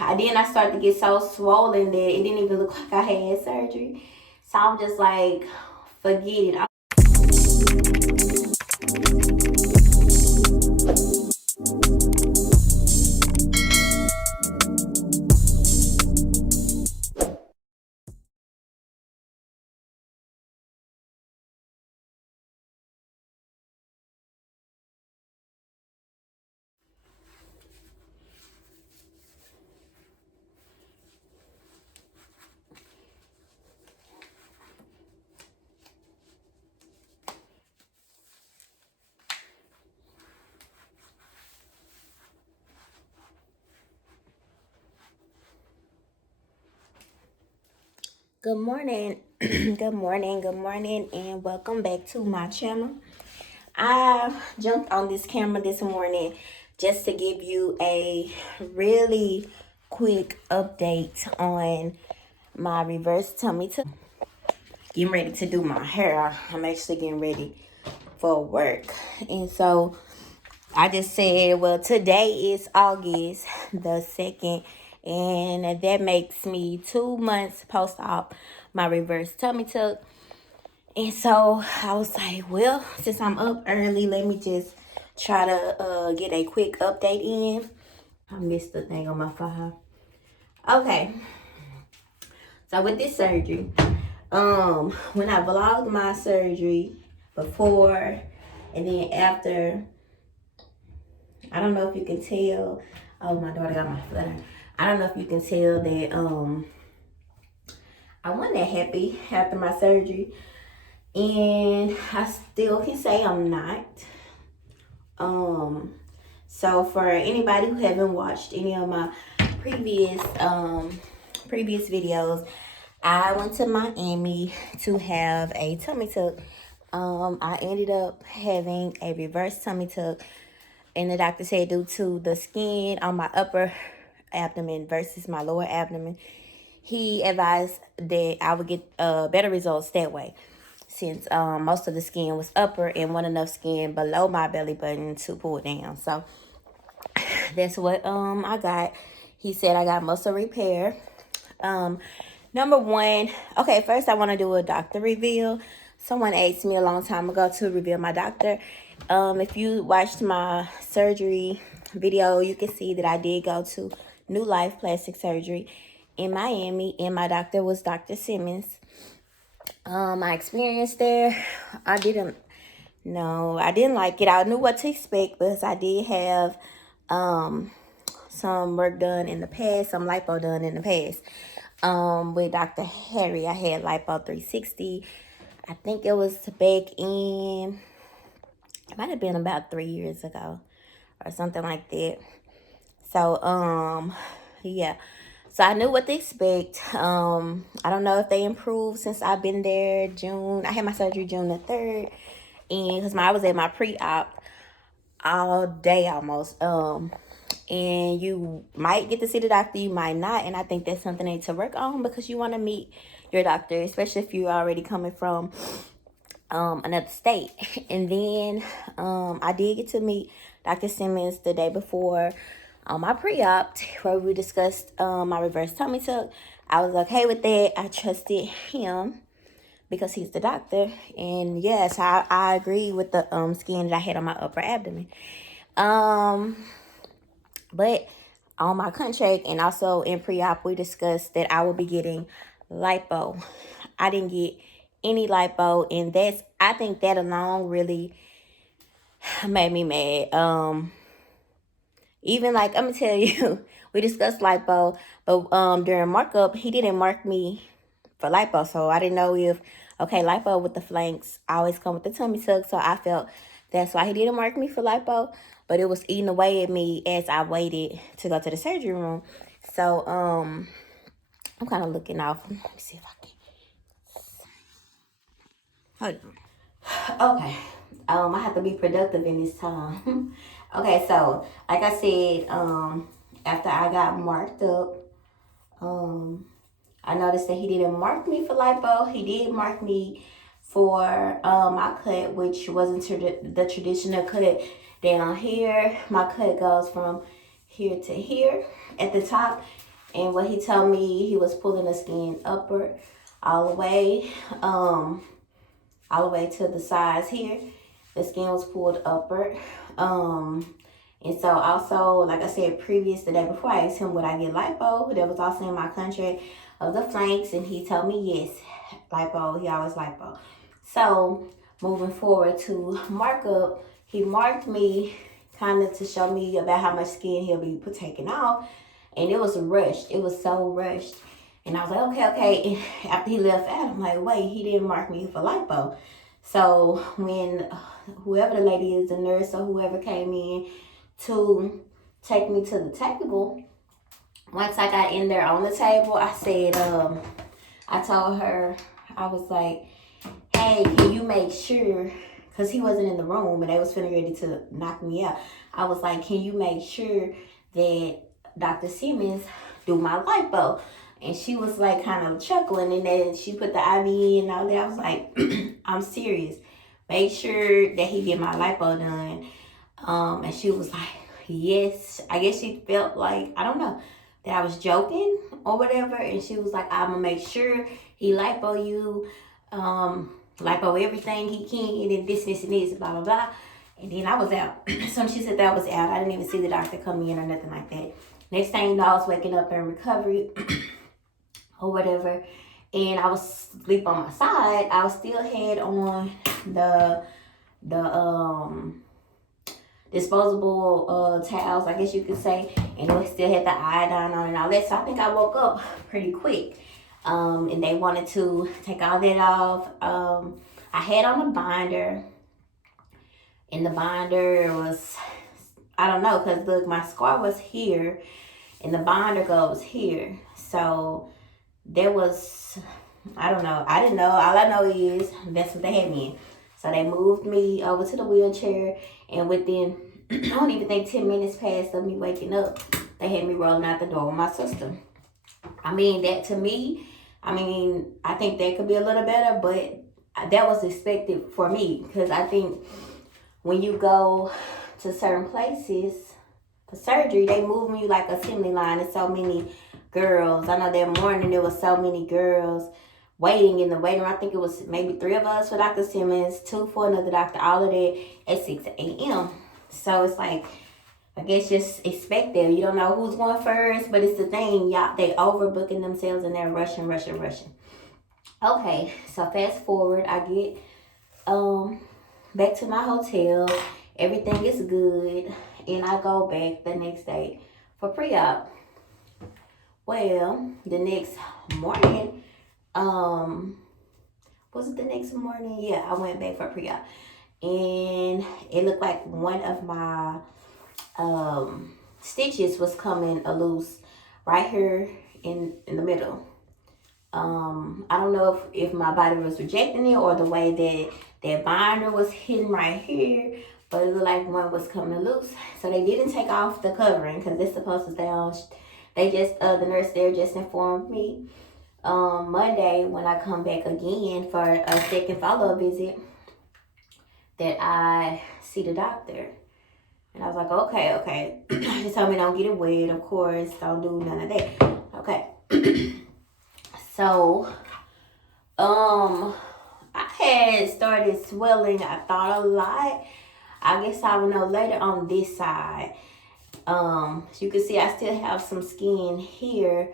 I started to get so swollen that it didn't even look like I had surgery. So I'm just like, forget it. Good morning. Good morning. Good morning. And welcome back to my channel. I jumped on this camera this morning just to give you a really quick update on my reverse tummy tuck. Getting ready to do my hair. I'm actually getting ready for work. And so I just said, well, today is August the 2nd, and that makes me 2 months post-op my reverse tummy tuck. And so I was like, well, since I'm up early, let me just try to get a quick update in. I missed the thing on my phone. Okay, so with this surgery, when I vlogged my surgery before and then after, I don't know if you can tell. Oh, my daughter got my flutter. I don't know if you can tell that I wasn't that happy after my surgery, and I still can say I'm not. So for anybody who haven't watched any of my previous videos, I went to Miami to have a tummy tuck. I ended up having a reverse tummy tuck, and the doctor said due to the skin on my upper abdomen versus my lower abdomen, he advised that I would get better results that way, since most of the skin was upper and wasn't enough skin below my belly button to pull down. So that's what I got. He said I got muscle repair. Number one, okay, first I want to do a doctor reveal. Someone asked me a long time ago to reveal my doctor. If you watched my surgery video, you can see that I did go to New Life Plastic Surgery in Miami, and my doctor was Dr. Simmons. My experience there, I didn't like it. I knew what to expect because I did have some work done in the past, some lipo done in the past. With Dr. Harry, I had lipo 360. I think it was back in, it might have been about 3 years ago or something like that. So yeah, so I knew what to expect. I don't know if they improved since I've been there. I had my surgery June the 3rd, and because I was at my pre-op all day almost. And you might get to see the doctor, you might not, and I think that's something they need to work on, because you want to meet your doctor, especially if you're already coming from another state. And then I did get to meet Dr. Simmons the day before my pre-op, where we discussed my reverse tummy tuck. I was okay with that. I trusted him because he's the doctor. And yes, I agree with the skin that I had on my upper abdomen. But on my contract and also in pre-op, we discussed that I will be getting lipo. I didn't get any lipo, and I think that alone really made me mad. Even like, I'm gonna tell you, we discussed lipo, but during markup, he didn't mark me for lipo, so I didn't know if, okay, lipo with the flanks always come with the tummy tuck, so I felt that's why he didn't mark me for lipo, but it was eating away at me as I waited to go to the surgery room. So I'm kind of looking off. Let me see if I can. Hold on. Okay. I have to be productive in this time. Okay, so like I said, after I got marked up, I noticed that he didn't mark me for lipo. He did mark me for my cut, which wasn't the traditional cut down here. My cut goes from here to here at the top, And what he told me, he was pulling the skin upward all the way, all the way to the sides here. The skin was pulled upward. And so also, like I said previous, the day before, I asked him would I get lipo. That was also in my contract of the flanks, and he told me yes, lipo. He always lipo. So moving forward to markup, he marked me kind of to show me about how much skin he'll be taking off, and it was rushed. It was so rushed, and I was like, okay. And after he left out, I'm like, wait, he didn't mark me for lipo. So when whoever the lady is, the nurse or whoever came in to take me to the table, once I got in there on the table, I said, I told her, I was like, hey, can you make sure, because he wasn't in the room and they was finna ready to knock me out. I was like, can you make sure that Dr. Simmons do my lipo? And she was like kind of chuckling, and then she put the IV in and all that. I was like, I'm serious. Make sure that he get my lipo done. And she was like, yes. I guess she felt like, I don't know, that I was joking or whatever. And she was like, I'm gonna make sure he lipo you, lipo everything he can, and this, blah, blah, blah. And then I was out. So she said that I was out. I didn't even see the doctor come in or nothing like that. Next thing you know, I was waking up in recovery or whatever. And I was asleep on my side. I was still had on the disposable towels, I guess you could say, and we still had the iodine on and all that. So I think I woke up pretty quick. And they wanted to take all that off. I had on a binder, and the binder was, I don't know, because look, my scar was here, and the binder goes here. So there was, I don't know. I didn't know. All I know is that's what they had me in. So they moved me over to the wheelchair, and within, I don't even think 10 minutes passed of me waking up, they had me rolling out the door with my sister. I mean, that to me, I think that could be a little better, but that was expected for me, because I think when you go to certain places for surgery, they move you like assembly line. There's so many girls. I know that morning there was so many girls waiting in the waiting room. I think it was maybe 3 of us for Dr. Simmons, 2 for another doctor, all of that at 6 a.m. So it's like, I guess just expect them. You don't know who's going first, but it's the thing, y'all, they overbooking themselves and they're rushing. Okay, so fast forward, I get back to my hotel. Everything is good, and I go back the next day for pre-op. Well, the next morning, was it the next morning? Yeah, I went back for pre-op, and it looked like one of my stitches was coming loose right here in the middle. I don't know if my body was rejecting it or the way that binder was hitting right here, but it looked like one was coming loose. So they didn't take off the covering because they're supposed to stay on. They just, the nurse there just informed me Monday when I come back again for a second follow-up visit that I see the doctor. And I was like, okay. She told me don't get it wet, of course. Don't do none of that. Okay. So, I had started swelling. I thought a lot. I guess I will know later on this side. So you can see I still have some skin here,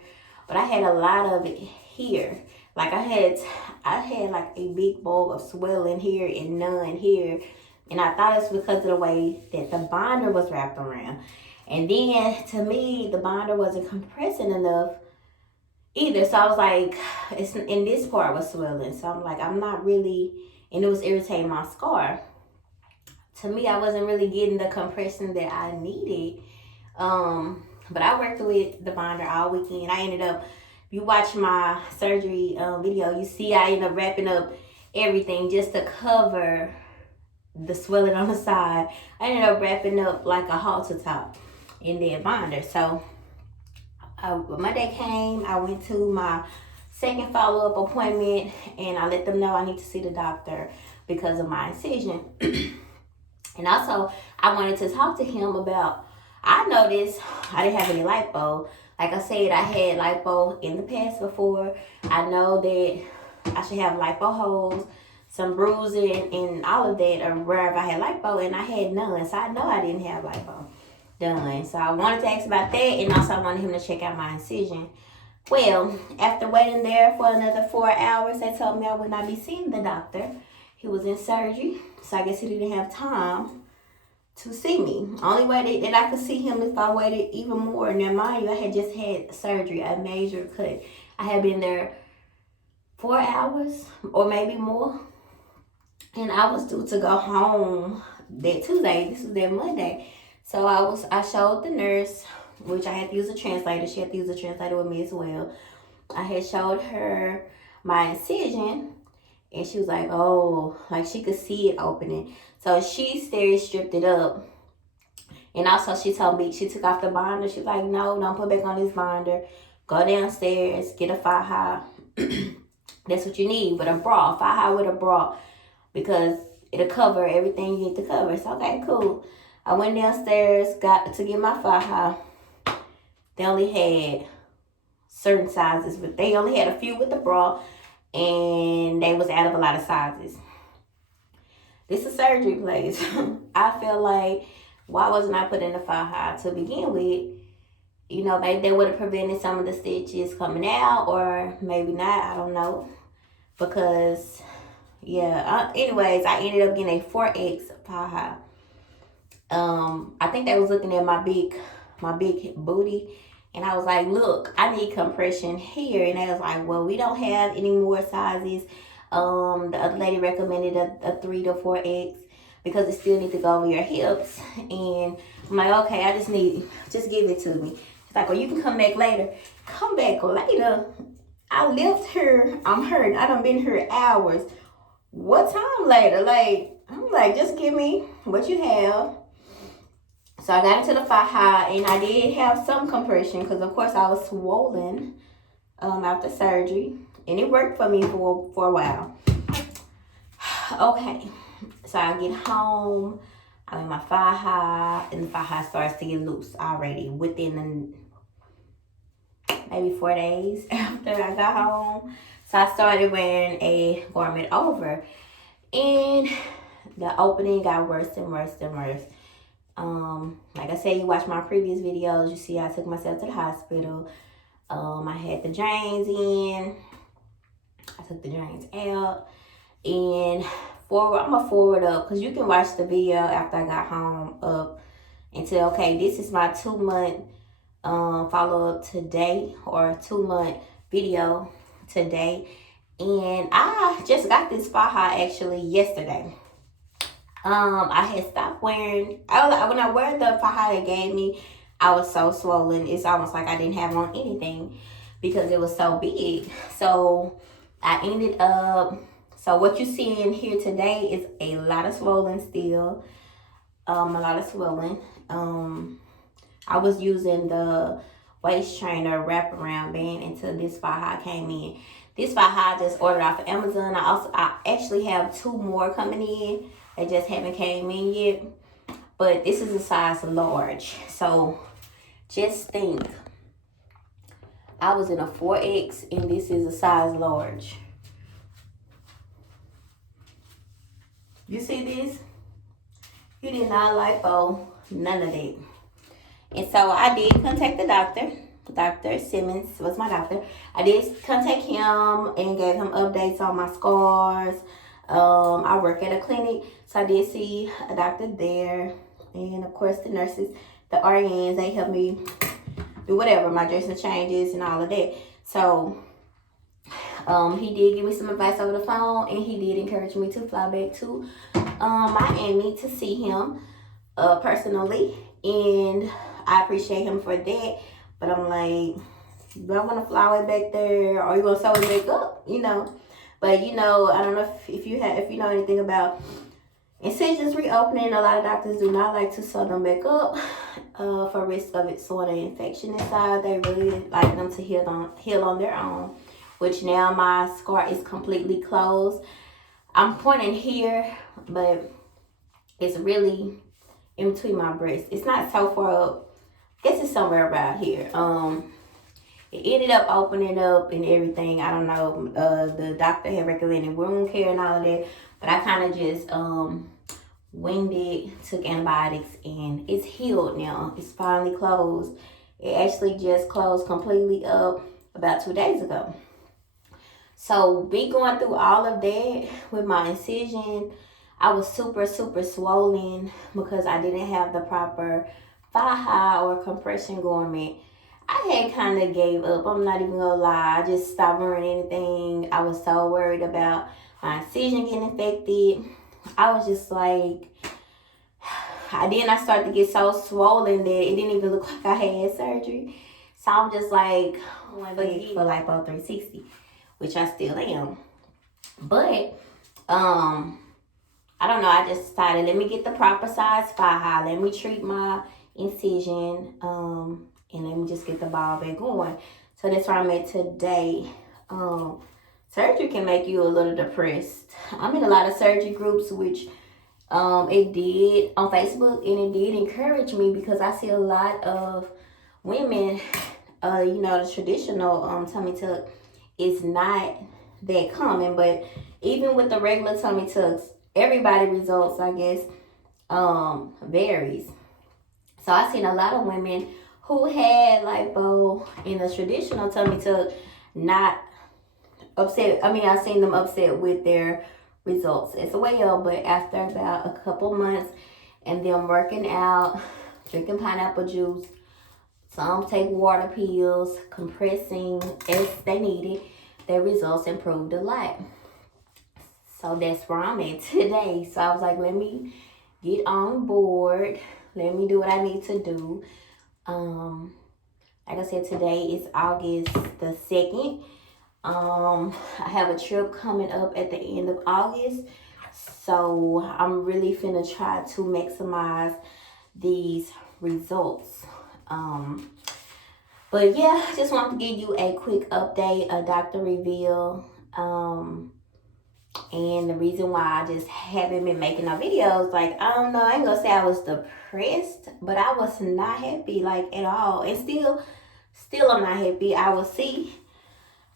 but I had a lot of it here. Like I had like a big bowl of swelling here and none here. And I thought it's because of the way that the binder was wrapped around. And then to me, the binder wasn't compressing enough either. So I was like, it's in this part was swelling. So I'm like, I'm not really, and it was irritating my scar. To me, I wasn't really getting the compression that I needed. But I worked with the binder all weekend. I ended up, if you watch my surgery video, you see I ended up wrapping up everything just to cover the swelling on the side. I ended up wrapping up like a halter top in that binder. So Monday came, I went to my second follow-up appointment, and I let them know I need to see the doctor because of my incision. And also, I wanted to talk to him about, I noticed I didn't have any lipo, Like I said, I had lipo in the past before. I know that I should have lipo holes, some bruising, and all of that, or wherever I had lipo, and I had none. So I know I didn't have lipo done. So I wanted to ask about that, and also I wanted him to check out my incision. Well, after waiting there for another 4 hours, they told me I would not be seeing the doctor. He was in surgery, so I guess he didn't have time to see me. Only way that I could see him if I waited even more. Now, mind you, I had just had surgery, a major cut. I had been there 4 hours or maybe more, and I was due to go home that Tuesday. This was that Monday. So I showed the nurse, which I had to use a translator. She had to use a translator with me as well. I had showed her my incision, and she was like, oh, like she could see it opening. So she stripped it up. And also she told me, she took off the binder. She's like, no, don't put back on this binder. Go downstairs, get a faja. That's what you need, with a bra. Faja with a bra, because it'll cover everything you need to cover. So, okay, cool. I went downstairs, got to get my faja. They only had certain sizes, but they only had a few with the bra, and they was out of a lot of sizes. This is a surgery place. I feel like, why wasn't I put in the faja to begin with? You know, maybe they would have prevented some of the stitches coming out, or maybe not, I don't know. Because, yeah, anyways, I ended up getting a 4X faja. I think they was looking at my big booty, and I was like, look, I need compression here. And they was like, well, we don't have any more sizes. The other lady recommended a 3 to 4X because it still need to go over your hips. And I'm like, okay, just give it to me. She's like, well, you can come back later. Come back later? I left here, I'm hurt. I done been here hours. What time later? Like, I'm like, just give me what you have. So I got into the faja, and I did have some compression because, of course, I was swollen after surgery. And it worked for me for a while. Okay, so I get home, I'm in my faja, and the faja starts to get loose already within maybe 4 days after I got home. So I started wearing a garment over, and the opening got worse and worse and worse. Like I said, you watch my previous videos, you see I took myself to the hospital. I had the drains in. I took the drains out. And I'm going to forward up, because you can watch the video after I got home up and say, okay, this is my 2-month follow-up today, or 2-month video today. And I just got this faja actually yesterday. I had stopped wearing, when I wear the faja they gave me, I was so swollen. It's almost like I didn't have on anything because it was so big. So I ended up, so what you see in here today is a lot of swollen still, a lot of swelling. I was using the waist trainer wraparound band until this faja came in. This faja I just ordered off of Amazon. I actually have 2 more coming in. They just haven't came in yet. But this is a size large. So just think, I was in a 4X and this is a size large. You see this? You did not lipo, none of that. And so I did contact the doctor. Dr. Simmons was my doctor. I did contact him and gave him updates on my scars. I work at a clinic, so I did see a doctor there. And of course the nurses, the RNs, they help me do whatever, my dressing changes and all of that. So he did give me some advice over the phone, and he did encourage me to fly back to Miami to see him personally. And I appreciate him for that. But I'm like, do I want to fly way back there, or you gonna sew it back up? You know. But you know, I don't know if you know anything about incisions reopening. A lot of doctors do not like to sew them back up for risk of it sort of infection inside. They really like them to heal on their own. Which now my scar is completely closed. I'm pointing here, but it's really in between my breasts. It's not so far up. I guess it's somewhere about here. it ended up opening up and everything. I don't know. The doctor had recommended wound care and all of that, but I kind of just winged it, took antibiotics, and it's healed now. It's finally closed. It actually just closed completely up about 2 days ago. So me going through all of that with my incision, I was super, super swollen because I didn't have the proper faja or compression garment. I had kind of gave up. I'm not even gonna lie. I just stopped wearing anything. I was so worried about my incision getting infected. I was just like, I started to get so swollen that it didn't even look like I had surgery. So I'm just like, for Lipo 360, which I still am. But I don't know. I just decided, let me get the proper size faja. Let me treat my incision, and let me just get the ball back going. So that's where I'm at today. Surgery can make you a little depressed. I'm in a lot of surgery groups, which it did on Facebook, and it did encourage me because I see a lot of women. The traditional tummy tuck is not that common, but even with the regular tummy tucks, everybody results, I guess, varies. So I seen a lot of women who had lipo in a traditional tummy tuck not upset. I mean, I seen them upset with their results as well. But after about a couple months and them working out, drinking pineapple juice, some take water pills, compressing as they needed, their results improved a lot. So that's where I'm at today. So I was like, let me get on board. Let me do what I need to do. Like I said, today is August the 2nd. I have a trip coming up at the end of August. So I'm really finna try to maximize these results. But yeah, I just wanted to give you a quick update, a doctor reveal. And the reason why I just haven't been making no videos, like, I don't know, I ain't gonna say I was depressed, but I was not happy, like, at all. And still I'm not happy. I will see.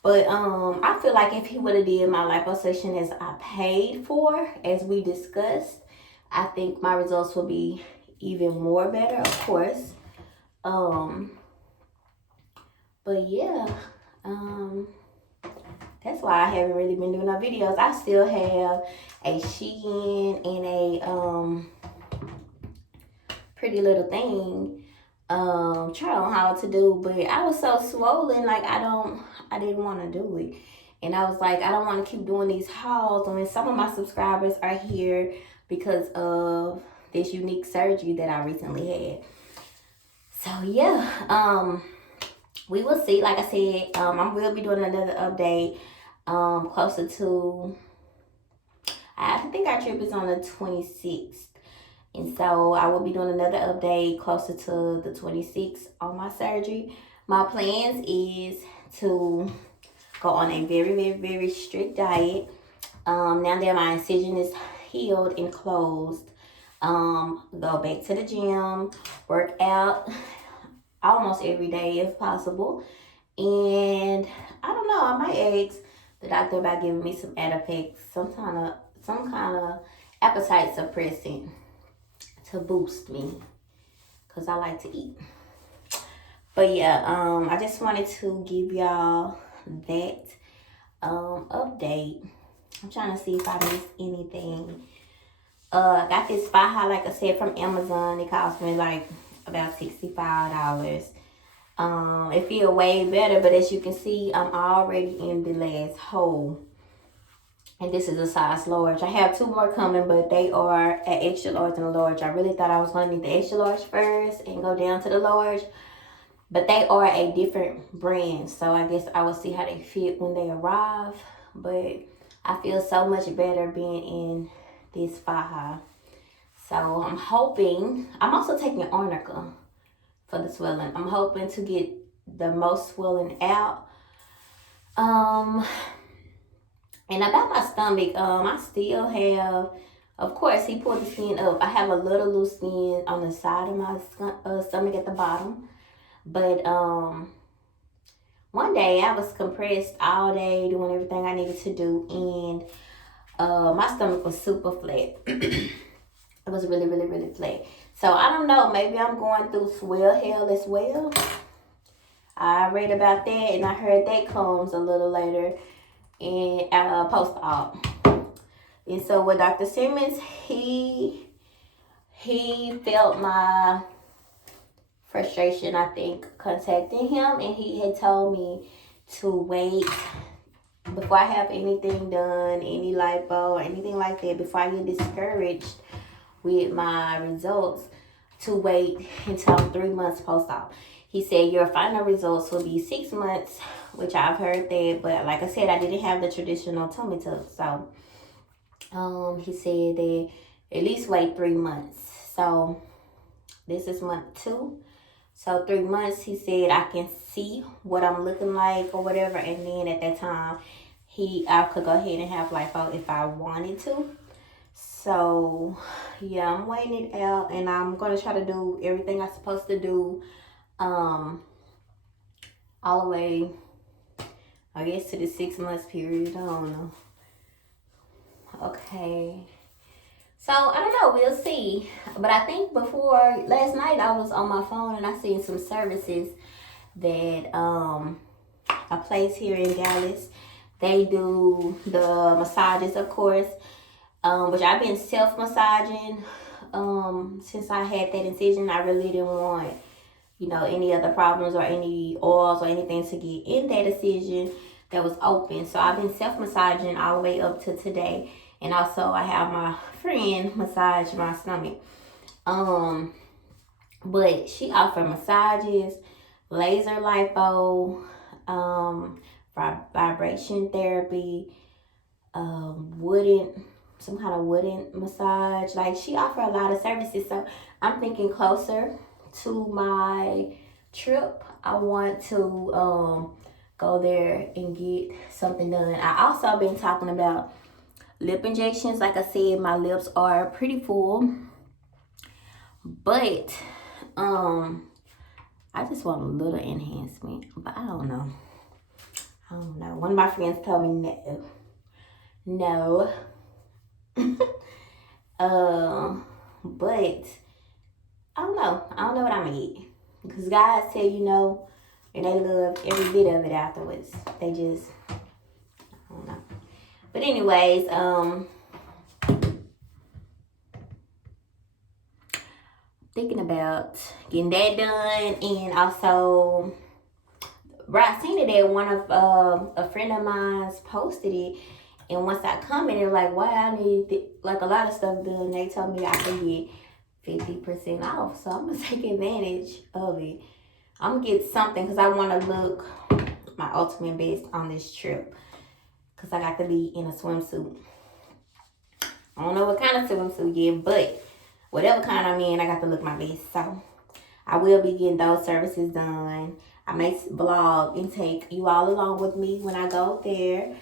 But I feel like if he would have did my liposuction as I paid for, as we discussed, I think my results would be even more better, of course. But yeah, that's why I haven't really been doing no videos. I still have a Shein and a Pretty Little Thing try on how to do, but I was so swollen, like I didn't want to do it. And I was like, I don't want to keep doing these hauls. I mean, some of my subscribers are here because of this unique surgery that I recently had. So yeah, we will see. Like I said, I will be doing another update closer to, I think our trip is on the 26th. And so I will be doing another update closer to the 26th on my surgery. My plans is to go on a very, very, very strict diet. Now that my incision is healed and closed, go back to the gym, work out almost every day if possible. And I don't know, I might ask the doctor about giving me some Adipex, some kind of appetite suppressant to boost me, because I like to eat. But yeah, I just wanted to give y'all that update. I'm trying to see if I missed anything. I got this faja, like I said, from Amazon. It cost me like about $65. It feel way better, but as you can see, I'm already in the last hole. And this is a size large. I have 2 more coming, but they are an extra large and a large. I really thought I was going to need the extra large first and go down to the large. But they are a different brand. So I guess I will see how they fit when they arrive. But I feel so much better being in this faja. So I'm hoping, I'm also taking arnica for the swelling. I'm hoping to get the most swelling out. And about my stomach, I still have, of course, he pulled the skin up. I have a little loose skin on the side of my stomach at the bottom. But one one day I was compressed all day doing everything I needed to do, and my stomach was super flat. It was really, really, really flat. So I don't know, maybe I'm going through swell hell as well. I read about that, and I heard that comes a little later in post-op. And so with Dr. Simmons, he felt my frustration, I think, contacting him, and he had told me to wait before I have anything done, any lipo or anything like that, before I get discouraged with my results, to wait until I'm 3 months post-op. He said your final results will be 6 months, which I've heard that, but like I said, I didn't have the traditional tummy tuck. So he said that at least wait 3 months. So this is month 2. So 3 months, he said I can see what I'm looking like or whatever, and then at that time, I could go ahead and have lipo if I wanted to. So yeah, I'm waiting it out, and I'm gonna try to do everything I'm supposed to do, all the way, I guess, to the 6 months period. I don't know. Okay. So I don't know, we'll see. But I think before last night I was on my phone and I seen some services that a place here in Dallas. They do the massages, of course, which I've been self-massaging since I had that incision. I really didn't want, any other problems or any oils or anything to get in that incision that was open. So I've been self-massaging all the way up to today. And also I have my friend massage my stomach. But she offered massages, laser lipo, vibration therapy, some kind of wooden massage. Like, she offered a lot of services. So I'm thinking closer to my trip, I want to go there and get something done. I also been talking about lip injections. Like I said, my lips are pretty full, but I just want a little enhancement, but I don't know. One of my friends told me no. But I don't know what I'm gonna get, because guys say and they love every bit of it afterwards. They just, I don't know. But anyways, thinking about getting that done, and also, I seen it that one of a friend of mine's posted it, and once I commented like, why I need like a lot of stuff done, they told me I could get 50% off. So I'm gonna take advantage of it. I'm gonna get something because I want to look my ultimate best on this trip, because I got to be in a swimsuit. I don't know what kind of swimsuit yet, but whatever kind I'm in, I got to look my best. So I will be getting those services done. I may vlog and take you all along with me when I go there.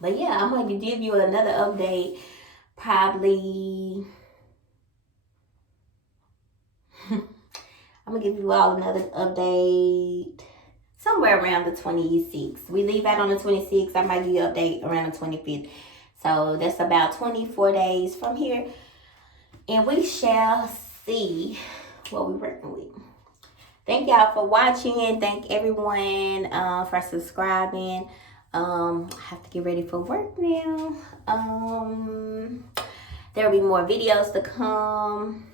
But yeah, I'm going to give you another update probably. I'm going to give you all another update somewhere around the 26th. We leave out on the 26th. I might give you an update around the 25th. So that's about 24 days from here. And we shall see what we're working with. Thank y'all for watching. Thank everyone for subscribing. I have to get ready for work now. There will be more videos to come.